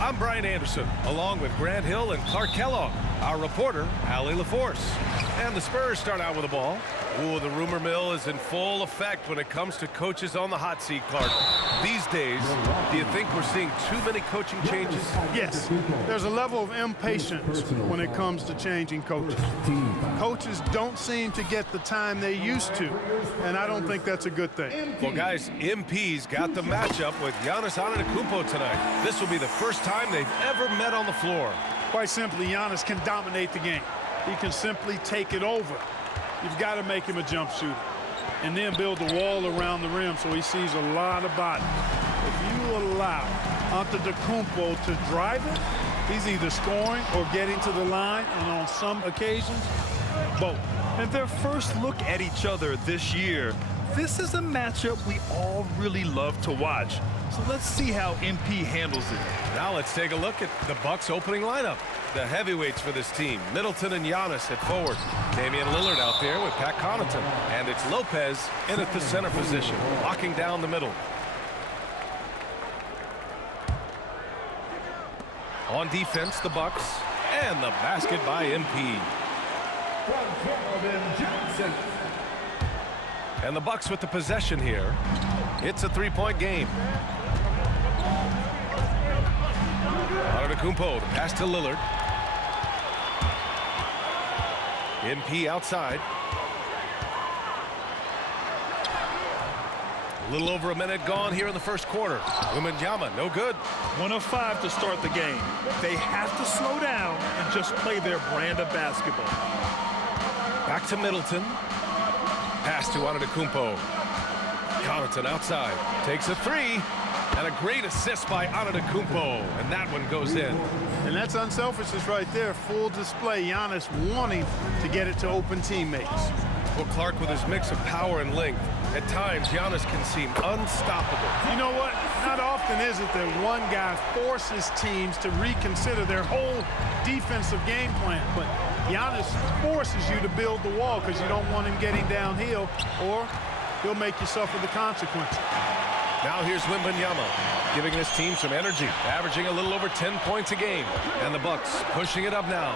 I'm Brian Anderson, along with Grant Hill and Clark Kellogg. Our reporter, Allie LaForce. And the Spurs start out with the ball. Ooh, the rumor mill is in full effect when it comes to coaches on the hot seat, Clark. These days, do you think we're seeing too many coaching changes? Yes. There's a level of impatience when it comes to changing coaches. Coaches don't seem to get the time they used to, and I don't think that's a good thing. Well, guys, MP's got the matchup with Giannis Antetokounmpo tonight. This will be the first time they've ever met on the floor. Quite simply, Giannis can dominate the game. He can simply take it over. You've got to make him a jump shooter and then build a wall around the rim so he sees a lot of body. If you allow Antetokounmpo to drive it, he's either scoring or getting to the line, and on some occasions, both. And their first look at each other this year, this is a matchup we all really love to watch. So let's see how MP handles it. Now let's take a look at the Bucks opening lineup. The heavyweights for this team, Middleton and Giannis at forward. Damian Lillard out there with Pat Connaughton. And it's Lopez in at the center position, locking down the middle. On defense, the Bucks. And the basket by MP. And the Bucks with the possession here. It's a three-point game. Antetokounmpo, the pass to Lillard. MP outside. A little over a minute gone here in the first quarter. Wembanyama, no good. 1 of 5 to start the game. They have to slow down and just play their brand of basketball. Back to Middleton. Pass to Antetokounmpo. Connaughton outside. Takes a three. And a great assist by Antetokounmpo. And that one goes in. And that's unselfishness right there. Full display. Giannis wanting to get it to open teammates. Well, Clark, with his mix of power and length, at times Giannis can seem unstoppable. You know what? Not often is it that one guy forces teams to reconsider their whole defensive game plan. But Giannis forces you to build the wall because you don't want him getting downhill, or he'll make you suffer the consequences. Now here's Wembanyama, giving this team some energy, averaging a little over 10 points a game. And the Bucks pushing it up now.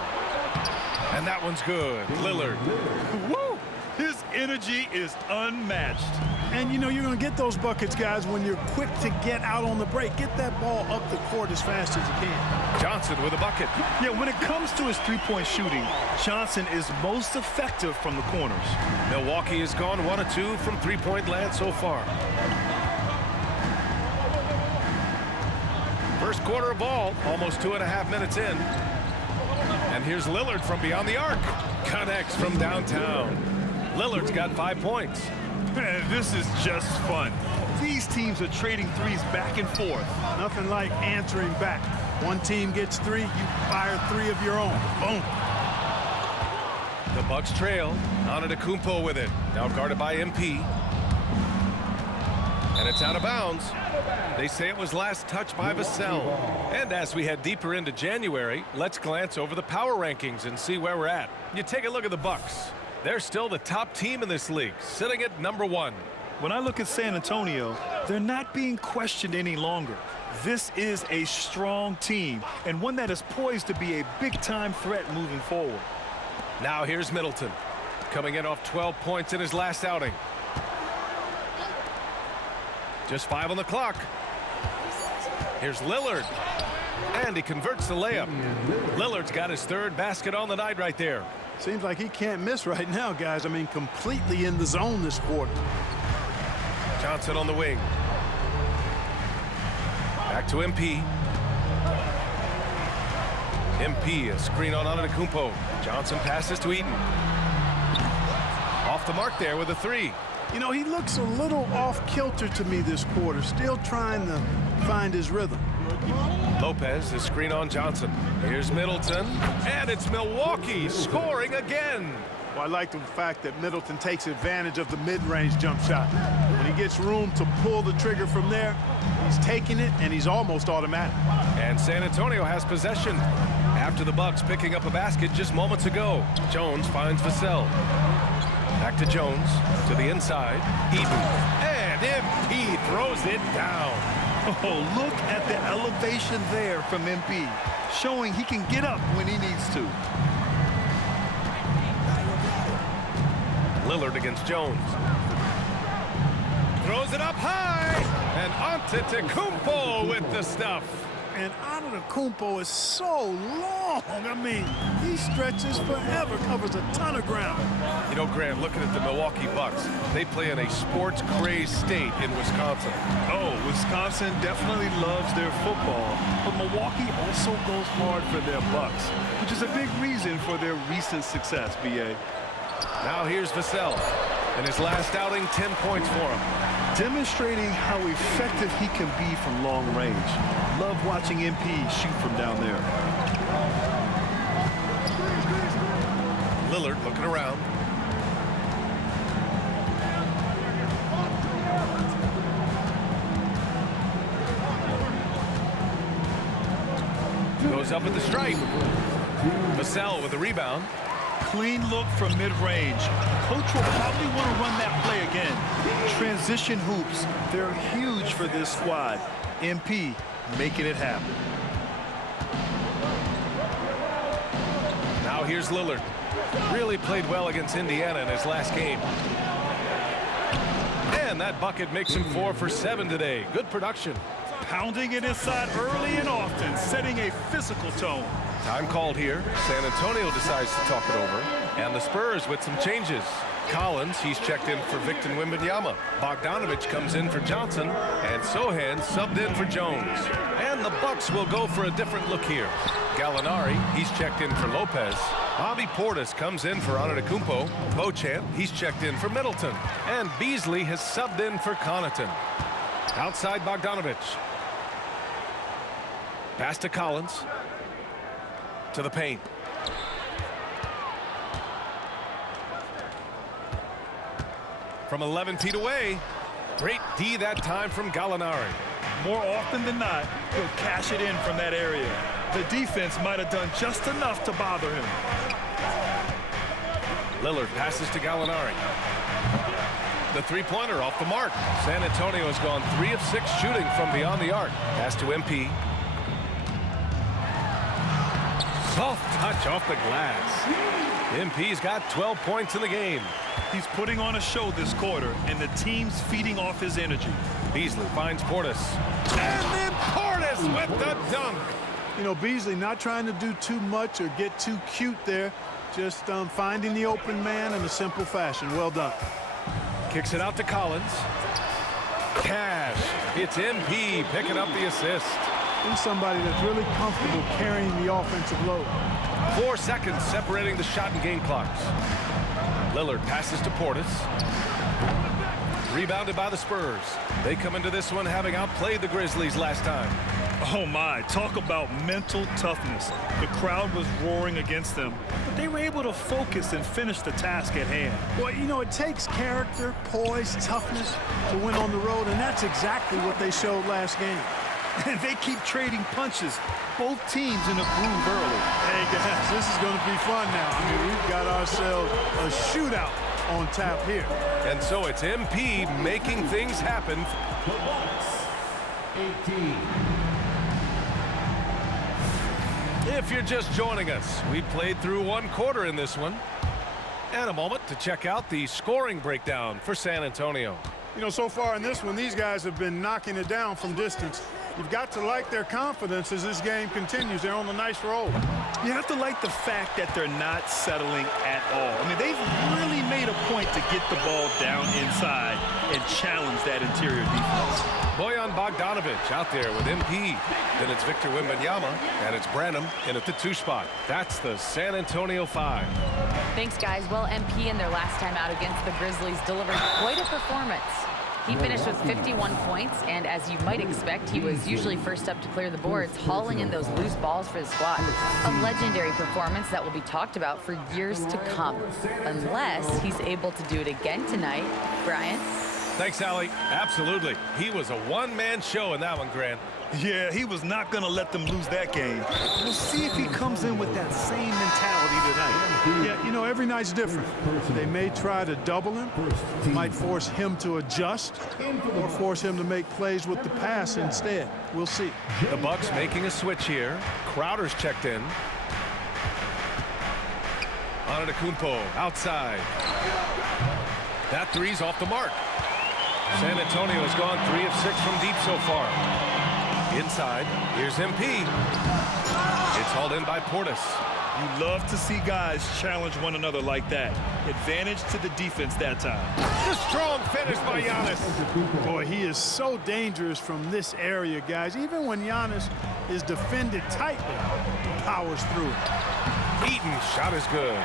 And that one's good. Lillard. Woo! His energy is unmatched. And, you know, you're going to get those buckets, guys, when you're quick to get out on the break. Get that ball up the court as fast as you can. Johnson with a bucket. Yeah, when it comes to his three-point shooting, Johnson is most effective from the corners. Milwaukee has gone 1 of 2 from three-point land so far. First quarter of ball, almost 2.5 minutes in. And here's Lillard from beyond the arc. Connects from downtown. Lillard's got 5 points. Man, this is just fun. These teams are trading threes back and forth. Nothing like answering back. One team gets 3, you fire 3 of your own. Boom. The Bucks trail. Antetokounmpo with it. Now guarded by MP. And it's out of bounds. They say it was last touched by Vassell. And as we head deeper into January, let's glance over the power rankings and see where we're at. You take a look at the Bucks. They're still the top team in this league, sitting at number 1. When I look at San Antonio, they're not being questioned any longer. This is a strong team, and one that is poised to be a big-time threat moving forward. Now here's Middleton, coming in off 12 points in his last outing. Just 5 on the clock. Here's Lillard. And he converts the layup. Lillard's got his 3rd basket on the night right there. Seems like he can't miss right now, guys. I mean, completely in the zone this quarter. Johnson on the wing. Back to MP. MP, a screen on Antetokounmpo. Johnson passes to Eaton. Off the mark there with a 3. You know, he looks a little off-kilter to me this quarter, still trying to find his rhythm. Lopez, the screen on Johnson. Here's Middleton, and it's Milwaukee scoring again. Well, I like the fact that Middleton takes advantage of the mid-range jump shot. When he gets room to pull the trigger from there, he's taking it, and he's almost automatic. And San Antonio has possession after the Bucks picking up a basket just moments ago. Jones finds Vassell. Back to Jones, to the inside. Eaton, and MP throws it down. Oh, look at the elevation there from MP, showing he can get up when he needs to. Lillard against Jones. Throws it up high, and Antetokounmpo with the stuff. And Antetokounmpo is so long. I mean, he stretches forever, covers a ton of ground. You know, Grant, looking at the Milwaukee Bucks, they play in a sports-crazed state in Wisconsin. Oh, Wisconsin definitely loves their football, but Milwaukee also goes hard for their Bucks, which is a big reason for their recent success, B.A. Now here's Vassell. In his last outing, 10 points for him. Demonstrating how effective he can be from long range. Love watching MP shoot from down there. Lillard looking around. Goes up at the stripe. Vassell with the rebound. Clean look from mid-range. Coach will probably want to run that play again. Transition hoops, they're huge for this squad. MP making it happen. Now here's Lillard. Really played well against Indiana in his last game. And that bucket makes him 4 for 7 today. Good production. Pounding it inside early and often, setting a physical tone. Time called here. San Antonio decides to talk it over. And the Spurs with some changes. Collins, he's checked in for Victor Wembanyama. Bogdanovich comes in for Johnson. And Sohan subbed in for Jones. And the Bucks will go for a different look here. Gallinari, he's checked in for Lopez. Bobby Portis comes in for Antetokounmpo. Beauchamp, he's checked in for Middleton. And Beasley has subbed in for Connaughton. Outside Bogdanovich. Pass to Collins. To the paint. From 11 feet away. Great D that time from Gallinari. More often than not, he'll cash it in from that area. The defense might have done just enough to bother him. Lillard passes to Gallinari. The three-pointer off the mark. San Antonio has gone 3 of 6 shooting from beyond the arc. Pass to MP. Soft touch off the glass. MP's got 12 points in the game. He's putting on a show this quarter, and the team's feeding off his energy. Beasley finds Portis. And then Portis with the dunk. You know, Beasley not trying to do too much or get too cute there. Just finding the open man in a simple fashion. Well done. Kicks it out to Collins. Cash. It's MP picking up the assist. He's somebody that's really comfortable carrying the offensive load. 4 seconds separating the shot and game clocks. Lillard passes to Portis. Rebounded by the Spurs. They come into this one having outplayed the Grizzlies last time. Oh my, talk about mental toughness. The crowd was roaring against them, but they were able to focus and finish the task at hand. Well, you know, it takes character, poise, toughness to win on the road, and that's exactly what they showed last game. And they keep trading punches. Both teams in a groove early. Hey, guys, this is going to be fun now. I mean, we've got ourselves a shootout on tap here. And so it's MP making things happen. 18. If you're just joining us, we played through 1 quarter in this one. And a moment to check out the scoring breakdown for San Antonio. You know, so far in this one, these guys have been knocking it down from distance. You've got to like their confidence as this game continues. They're on a nice roll. You have to like the fact that they're not settling at all. I mean, they've really made a point to get the ball down inside and challenge that interior defense. Bojan Bogdanovich out there with MP. Then it's Victor Wembanyama, and it's Branham in at the 2 spot. That's the San Antonio 5. Thanks, guys. Well, MP in their last time out against the Grizzlies delivered quite a performance. He finished with 51 points, and as you might expect, he was usually first up to clear the boards, hauling in those loose balls for the squad. A legendary performance that will be talked about for years to come, unless he's able to do it again tonight. Brian? Thanks, Allie. Absolutely. He was a one-man show in that one, Grant. Yeah, he was not going to let them lose that game. We'll see if he comes in with that same mentality tonight. Yeah, you know, every night's different. They may try to double him, might force him to adjust, or force him to make plays with the pass instead. We'll see. The Bucks making a switch here. Crowder's checked in. Antetokounmpo outside. That three's off the mark. San Antonio has gone 3 of 6 from deep so far. Inside, here's MP. It's hauled in by Portis. You love to see guys challenge one another like that. Advantage to the defense that time. The strong finish by Giannis. Boy, he is so dangerous from this area, guys. Even when Giannis is defended tightly, he powers through it. Eaton's shot is good.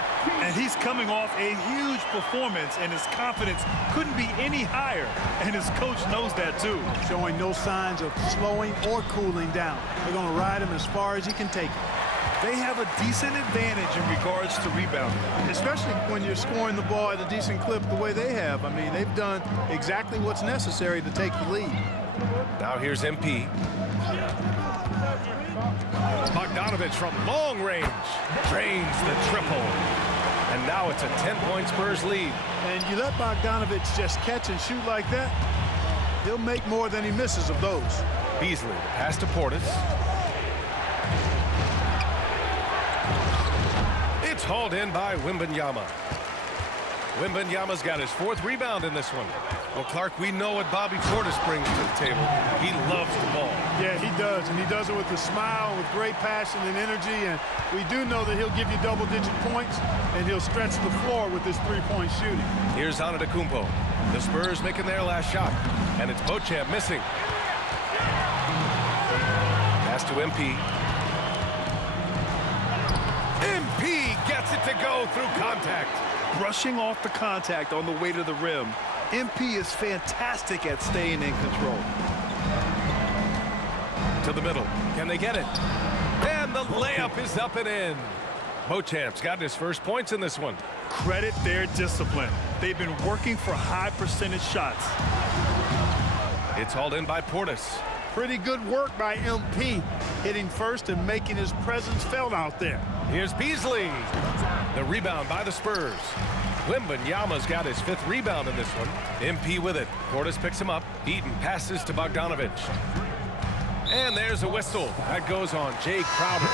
And he's coming off a huge performance, and his confidence couldn't be any higher. And his coach knows that, too. Showing no signs of slowing or cooling down. They're going to ride him as far as he can take it. They have a decent advantage in regards to rebounding. Especially when you're scoring the ball at a decent clip the way they have. I mean, they've done exactly what's necessary to take the lead. Now here's MP. Bogdanovich from long range drains the triple. And now it's a 10-point Spurs lead. And you let Bogdanovich just catch and shoot like that, he'll make more than he misses of those. Beasley, the pass to Portis. It's hauled in by Wembanyama. Wembanyama's got his 4th rebound in this one. Well, Clark, we know what Bobby Portis brings to the table. He loves the ball. Yeah, he does, and he does it with a smile, with great passion and energy, and we do know that he'll give you double-digit points, and he'll stretch the floor with his three-point shooting. Here's Antetokounmpo. The Spurs making their last shot, and it's Beauchamp missing. Pass to MP. MP gets it to go through contact. Brushing off the contact on the way to the rim. MP is fantastic at staying in control. To the middle. Can they get it? And the layup is up and in. Beauchamp's gotten his first points in this one. Credit their discipline. They've been working for high percentage shots. It's hauled in by Portis. Pretty good work by MP, hitting first and making his presence felt out there. Here's Beasley. The rebound by the Spurs. Wembanyama's got his 5th rebound in this one. MP with it. Portis picks him up. Eaton passes to Bogdanovich. And there's a whistle. That goes on Jay Crowder.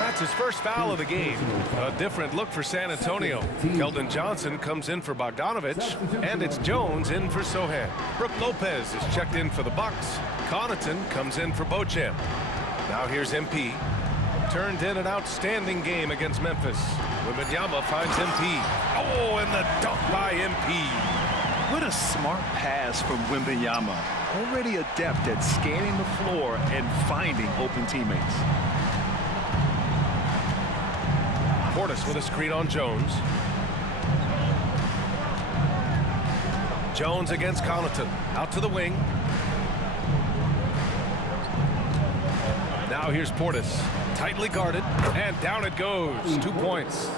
That's his first foul of the game. A different look for San Antonio. Keldon Johnson comes in for Bogdanovich, and it's Jones in for Sohan. Brook Lopez is checked in for the Bucks. Connaughton comes in for Beauchamp. Now here's MP. Turned in an outstanding game against Memphis. Wembanyama finds MP. Oh, and the dunk by MP. What a smart pass from Wembanyama. Already adept at scanning the floor and finding open teammates. Portis with a screen on Jones. Jones against Connaughton. Out to the wing. Now here's Portis. Tightly guarded, and down it goes. 2 points.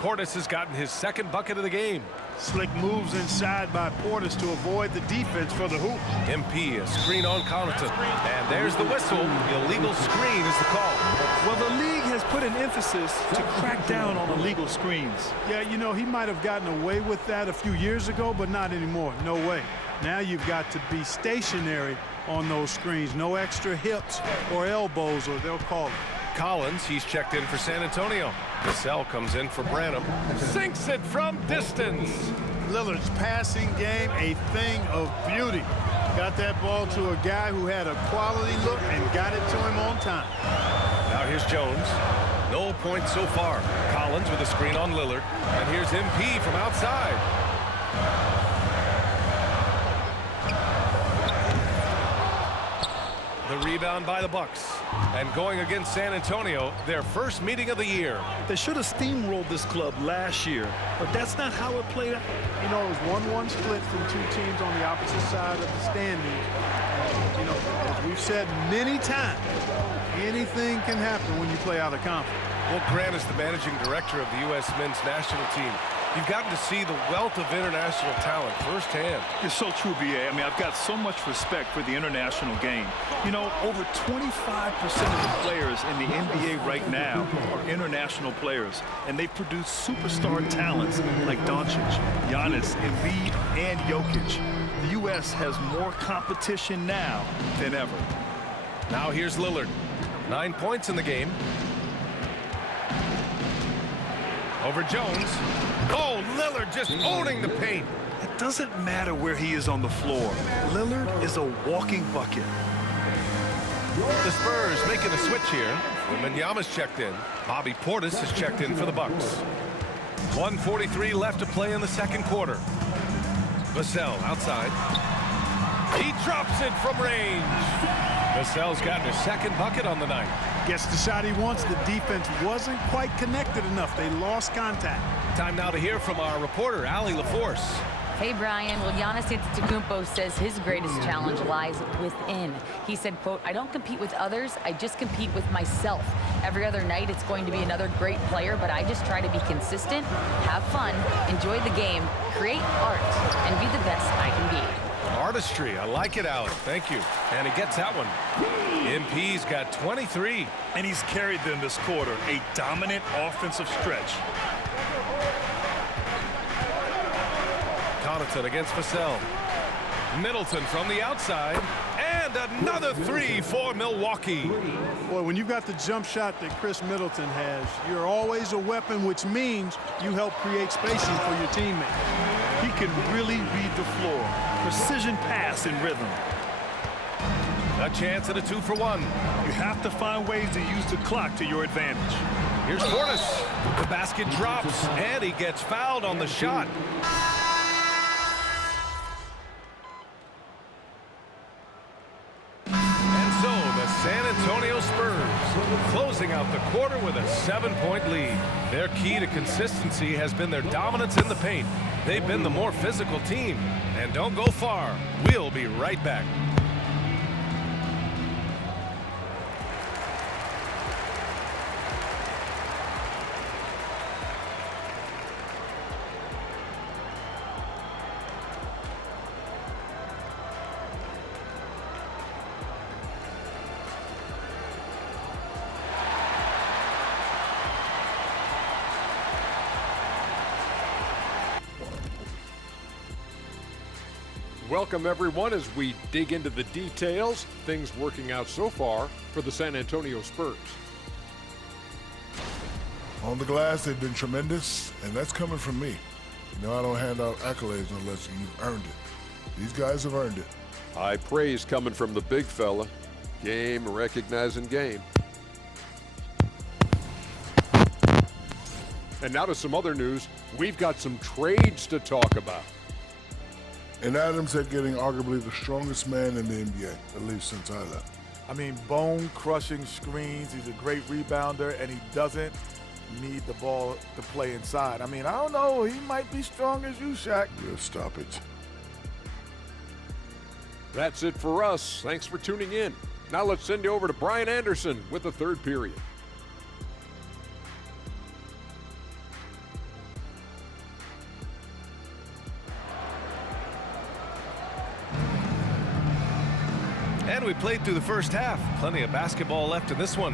Portis has gotten his 2nd bucket of the game. Slick moves inside by Portis to avoid the defense for the hoop. MP, a screen on Connaughton. And there's the whistle. The illegal screen is the call. Well, the league has put an emphasis to crack down on illegal screens. Yeah, you know, he might have gotten away with that a few years ago, but not anymore. No way. Now you've got to be stationary on those screens. No extra hips or elbows, or they'll call it. Collins, he's checked in for San Antonio. Cassell comes in for Branham. Sinks it from distance. Lillard's passing game, a thing of beauty. Got that ball to a guy who had a quality look and got it to him on time. Now here's Jones. No points so far. Collins with a screen on Lillard. And here's MP from outside. The rebound by the Bucks. And going against San Antonio, their first meeting of the year. They should have steamrolled this club last year, but that's not how it played out. You know, it was 1-1 split from 2 teams on the opposite side of the standings. You know, as we've said many times, anything can happen when you play out of conference. Well, Grant is the managing director of the U.S. men's national team. You've gotten to see the wealth of international talent firsthand. It's so true, B.A. I mean, I've got so much respect for the international game. You know, over 25% of the players in the NBA right now are international players, and they produce superstar talents like Doncic, Giannis, Embiid, and Jokic. The U.S. has more competition now than ever. Now here's Lillard. 9 points in the game. Over Jones. Oh, Lillard just owning the paint. It doesn't matter where he is on the floor. Lillard is a walking bucket. The Spurs making a switch here. Wembanyama's checked in. Bobby Portis has checked in for the Bucks. 1:43 left to play in the second quarter. Vassell outside. He drops it from range. Vassell's gotten his second bucket on the night. Gets the shot he wants. The defense wasn't quite connected enough. They lost contact. Time now to hear from our reporter, Allie LaForce. Hey, Brian. Well, Giannis Antetokounmpo says his greatest challenge lies within. He said, quote, "I don't compete with others. I just compete with myself. Every other night it's going to be another great player, but I just try to be consistent, have fun, enjoy the game, create art, and be the best I can be." Artistry. I like it, Allie. Thank you. And he gets that one. MP's got 23. And he's carried them this quarter, a dominant offensive stretch. Connaughton against Vassell. Middleton from the outside. And another three for Milwaukee. Boy, when you've got the jump shot that Chris Middleton has, you're always a weapon, which means you help create spacing for your teammate. He can really read the floor. Precision pass and rhythm. A chance at a 2-for-1. You have to find ways to use the clock to your advantage. Here's Portis. The basket drops, and he gets fouled on the shot. And so the San Antonio Spurs closing out the quarter with a 7-point lead. Their key to consistency has been their dominance in the paint. They've been the more physical team. And don't go far. We'll be right back. Welcome, everyone, as we dig into the details. Things working out so far for the San Antonio Spurs. On the glass, they've been tremendous, and that's coming from me. You know, I don't hand out accolades unless you've earned it. These guys have earned it. High praise coming from the big fella. Game recognizing game. And now to some other news. We've got some trades to talk about. And Adams at getting arguably the strongest man in the NBA, at least since I left. I mean, bone-crushing screens. He's a great rebounder, and he doesn't need the ball to play inside. I mean, I don't know. He might be strong as you, Shaq. Yeah, stop it. That's it for us. Thanks for tuning in. Now let's send you over to Brian Anderson with the third period. And we played through the first half. Plenty of basketball left in this one.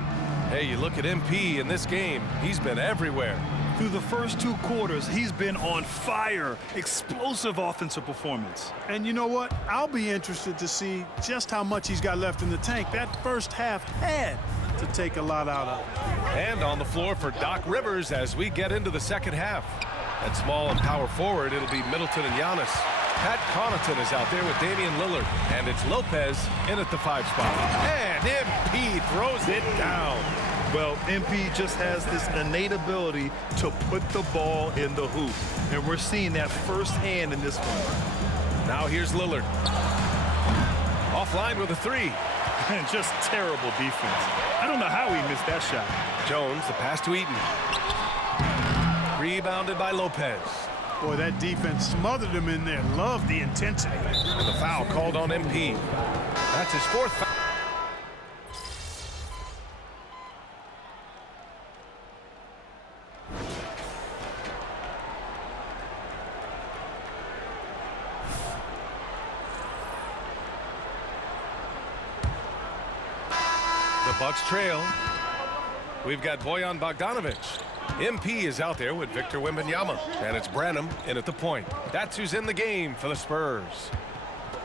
Hey, you look at MP in this game. He's been everywhere. Through the first two quarters, he's been on fire. Explosive offensive performance. And you know what? I'll be interested to see just how much he's got left in the tank. That first half had to take a lot out of it. And on the floor for Doc Rivers as we get into the second half. At small and power forward, it'll be Middleton and Giannis. Pat Connaughton is out there with Damian Lillard. And it's Lopez in at the 5 spot. And MP throws it down. Well, MP just has this innate ability to put the ball in the hoop. And we're seeing that firsthand in this one. Now here's Lillard. Offline with a 3. And just terrible defense. I don't know how he missed that shot. Jones, the pass to Eaton. Rebounded by Lopez. Boy, that defense smothered him in there. Love the intensity. And the foul called on MP. That's his 4th foul. Bucks trail. We've got Bojan Bogdanovic. MP is out there with Victor Wembanyama. And it's Branham in at the point. That's who's in the game for the Spurs.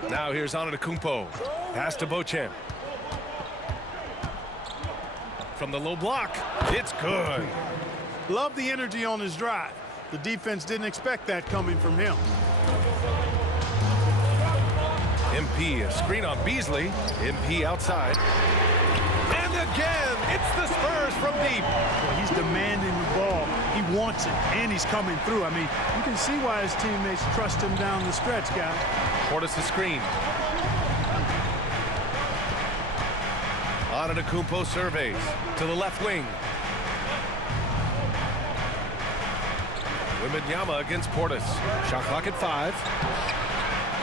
Now here's Antetokounmpo. Pass to Beauchamp. From the low block. It's good. Love the energy on his drive. The defense didn't expect that coming from him. MP, a screen on Beasley. MP outside. And again, it's the Spurs from deep. Well, he's demanding the ball. He wants it, and he's coming through. I mean, you can see why his teammates trust him down the stretch, guys. Portis the screen. Antetokounmpo surveys to the left wing. Wembanyama against Portis. Shot clock at 5.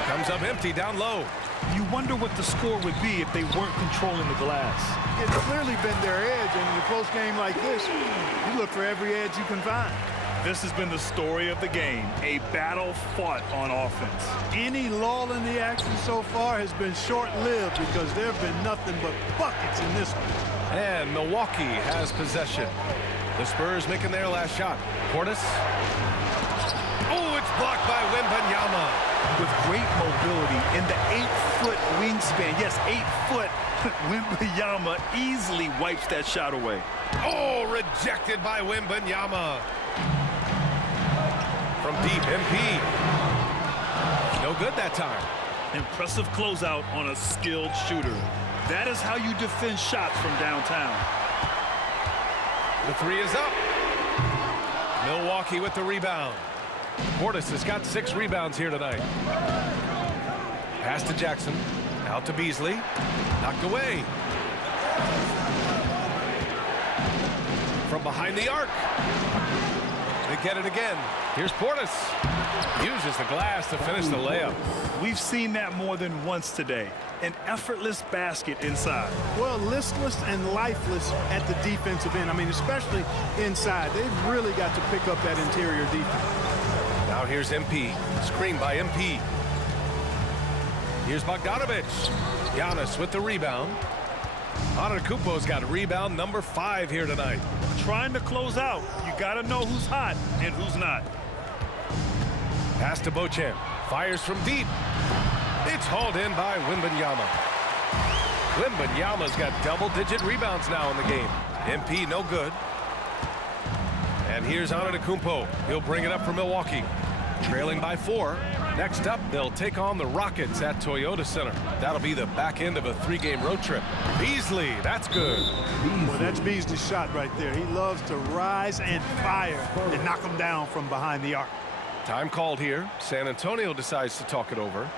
Comes up empty down low. You wonder what the score would be if they weren't controlling the glass. It's clearly been their edge, and in a close game like this, you look for every edge you can find. This has been the story of the game, a battle fought on offense. Any lull in the action so far has been short-lived because there have been nothing but buckets in this one. And Milwaukee has possession. The Spurs making their last shot. Portis. Oh, it's blocked by Wembanyama. With great mobility in the 8-foot wingspan. Yes, 8 foot. Wembanyama easily wipes that shot away. Oh, rejected by Wembanyama. From deep, MP. No good that time. Impressive closeout on a skilled shooter. That is how you defend shots from downtown. The 3 is up. Milwaukee with the rebound. Portis has got 6 rebounds here tonight. Pass to Jackson. Out to Beasley. Knocked away. From behind the arc. They get it again. Here's Portis. Uses the glass to finish the layup. We've seen that more than once today. An effortless basket inside. Well, listless and lifeless at the defensive end. I mean, especially inside. They've really got to pick up that interior defense. Now here's MP. Screen by MP. Here's Bogdanovic. Giannis with the rebound. Antetokounmpo's got rebound number 5 here tonight. Trying to close out. You got to know who's hot and who's not. Pass to Beauchamp. Fires from deep. It's hauled in by Wembanyama. Wembanyama's got double-digit rebounds now in the game. MP no good. And here's Antetokounmpo. He'll bring it up for Milwaukee. Trailing by 4. Next up, they'll take on the Rockets at Toyota Center. That'll be the back end of a 3-game road trip. Beasley, that's good. Well, that's Beasley's shot right there. He loves to rise and fire and knock them down from behind the arc. Time called here. San Antonio decides to talk it over.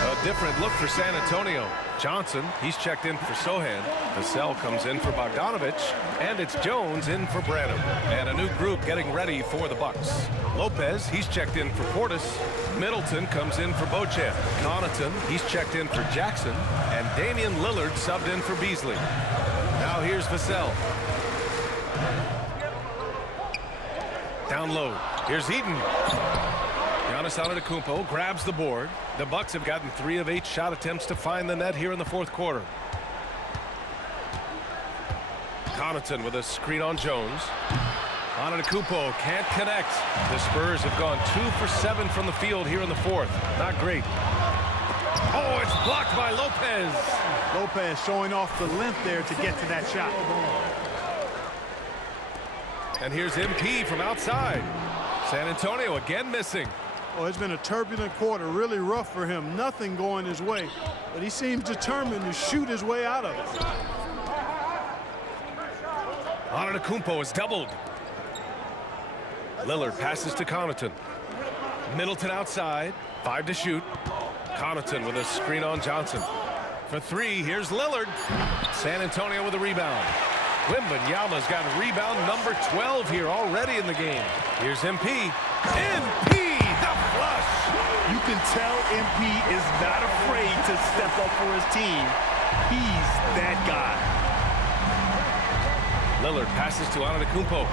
A different look for San Antonio. Johnson, he's checked in for Sohan. Vassell comes in for Bogdanovic. And it's Jones in for Branham. And a new group getting ready for the Bucks. Lopez, he's checked in for Portis. Middleton comes in for Beauchamp. Connaughton, he's checked in for Jackson. And Damian Lillard subbed in for Beasley. Now here's Vassell. Down low. Here's Eaton. Giannis Antetokounmpo grabs the board. The Bucks have gotten 3 of 8 shot attempts to find the net here in the 4th quarter. Connaughton with a screen on Jones. Antetokounmpo can't connect. The Spurs have gone 2 for 7 from the field here in the 4th. Not great. Oh, it's blocked by Lopez. Lopez showing off the length there to get to that shot. And here's MP from outside. San Antonio again missing. Oh, it's been a turbulent quarter, really rough for him. Nothing going his way, but he seems determined to shoot his way out of it. Antetokounmpo is doubled. Lillard passes to Connaughton. Middleton outside, 5 to shoot. Connaughton with a screen on Johnson. For 3, here's Lillard. San Antonio with a rebound. Wembanyama's got rebound number 12 here already in the game. Here's MP. MP, the flush. You can tell MP is not afraid to step up for his team. He's that guy. Lillard passes to Antetokounmpo.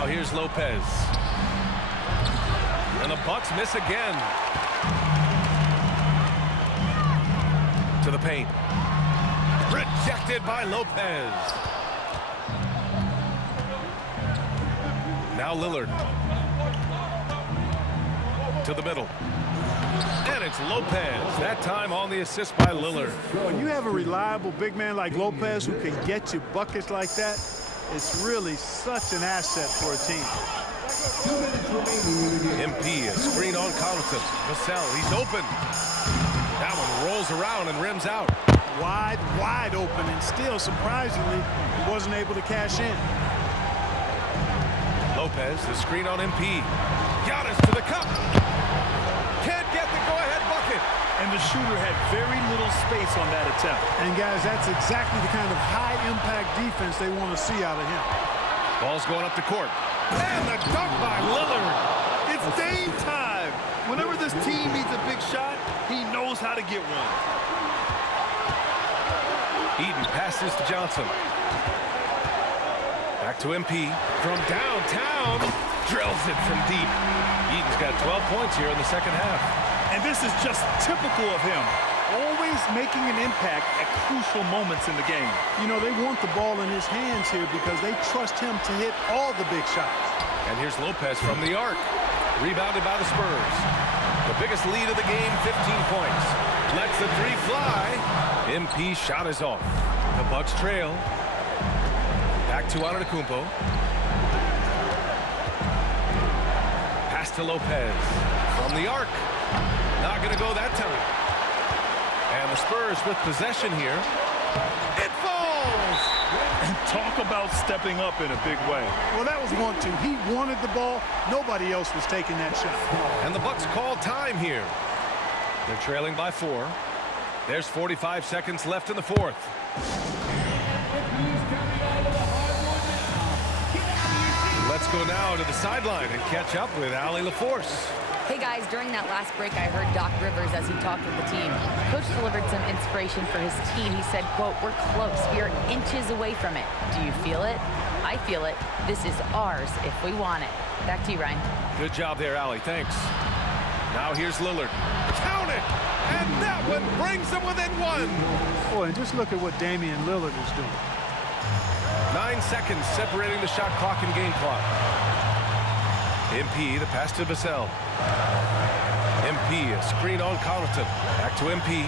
Now here's Lopez. And the Bucks miss again. To the paint. Rejected by Lopez. Now Lillard. To the middle. And it's Lopez. That time on the assist by Lillard. When you have a reliable big man like Lopez who can get you buckets like that, it's really such an asset for a team. MP, a screen on Connaughton. Vassell, he's open. That one rolls around and rims out. Wide open, and still, surprisingly, he wasn't able to cash in. Lopez, the screen on MP. Giannis to the cup. Can't get the go-ahead bucket. And the shooter had very little space on that attempt. And, guys, that's exactly the kind of high-impact defense they want to see out of him. Ball's going up the court. And the dunk by Lillard. It's Dame time. Whenever this team needs a big shot, he knows how to get one. Eden passes to Johnson. Back to MP. From downtown. Drills it from deep. Eden's got 12 points here in the second half. And this is just typical of him. Always making an impact at crucial moments in the game. You know, they want the ball in his hands here because they trust him to hit all the big shots. And here's Lopez from the arc. Rebounded by the Spurs. The biggest lead of the game, 15 points. Lets the three fly. MP shot is off. The Bucks trail. Back to Antetokounmpo. Pass to Lopez. From the arc. Not going to go that time. And the Spurs with possession here. It falls! And talk about stepping up in a big way. Well, that was 1-2. He wanted the ball. Nobody else was taking that shot. And the Bucks call time here. They're trailing by 4. There's 45 seconds left in the fourth. Let's go now to the sideline and catch up with Allie LaForce. Hey guys, during that last break, I heard Doc Rivers as he talked with the team. Coach delivered some inspiration for his team. He said, quote, "We're close. We are inches away from it. Do you feel it? I feel it. This is ours if we want it." Back to you, Ryan. Good job there, Allie. Thanks. Now here's Lillard. Count it! And that one brings them within 1. Boy, and just look at what Damian Lillard is doing. 9 seconds separating the shot clock and game clock. MP, the pass to Vassell. MP, a screen on Connaughton. Back to MP.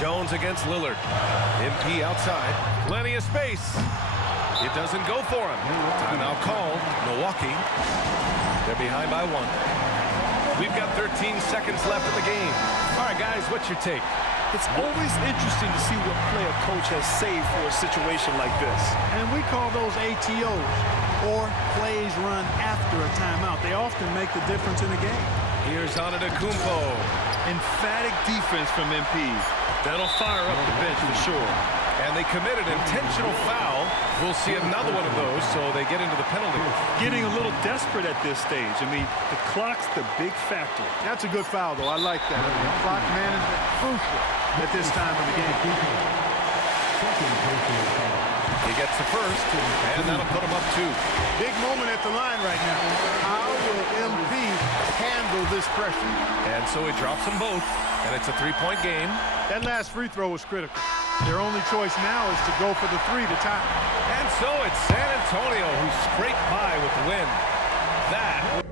Jones against Lillard. MP outside. Plenty of space. It doesn't go for him. Timeout called. Milwaukee. They're behind by 1. We've got 13 seconds left in the game. All right, guys, what's your take? It's always interesting to see what play a coach has saved for a situation like this. And we call those ATOs, or plays run after a timeout. They often make the difference in a game. Here's Antetokounmpo. Emphatic defense from MP. That'll fire up the bench for sure. And they committed intentional foul. We'll see another one of those, so they get into the penalty. Getting a little desperate at this stage. I mean, the clock's the big factor. That's a good foul, though. I like that. Clock management crucial at this time of the game. He gets the first, and that'll put him up 2. Big moment at the line right now. How will MP handle this pressure? And so he drops them both, and it's a 3-point game. That last free throw was critical. Their only choice now is to go for the 3 to tie. And so it's San Antonio who scraped by with the win. That